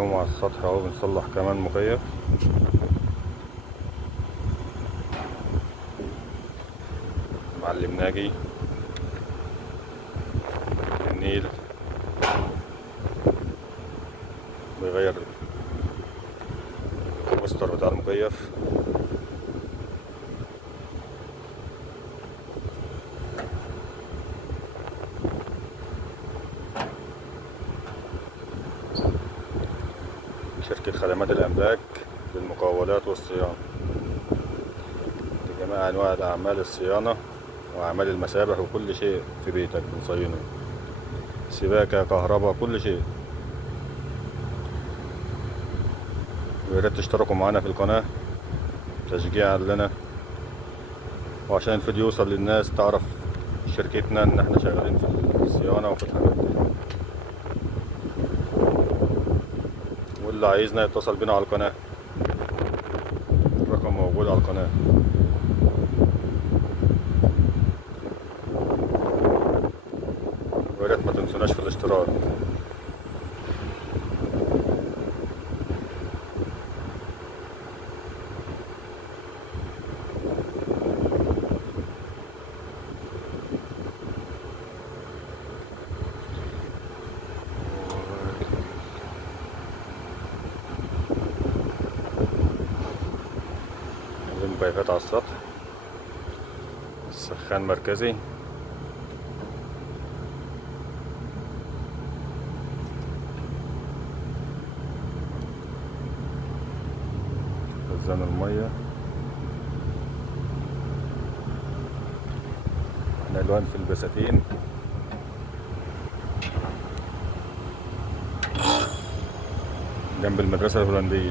اليوم على السطح اهو بنصلح كمان مكيف. معلم ناجي النيل بيغير الكوبستر بتاع المكيف. شركة خدمات الأملاك للمقاولات والصيانة لجميع أنواع أعمال الصيانة وأعمال المسابح وكل شيء في بيتك بنصينه، سباكة، كهرباء، كل شيء. ويا ريت تشتركوا معانا في القناة تشجيعا لنا وعشان الفيديو يوصل للناس تعرف شركتنا ان احنا شغالين في الصيانة وفي الحاجات دي. واللي عايزنا يتصل بنا على القناة، الرقم موجود على القناة. ويا ريت ما تنسوناش في الاشتراك. المكيفات على السطح، سخان مركزي، خزان المية، الألوان في البساتين، جنب المدرسة الهولندية.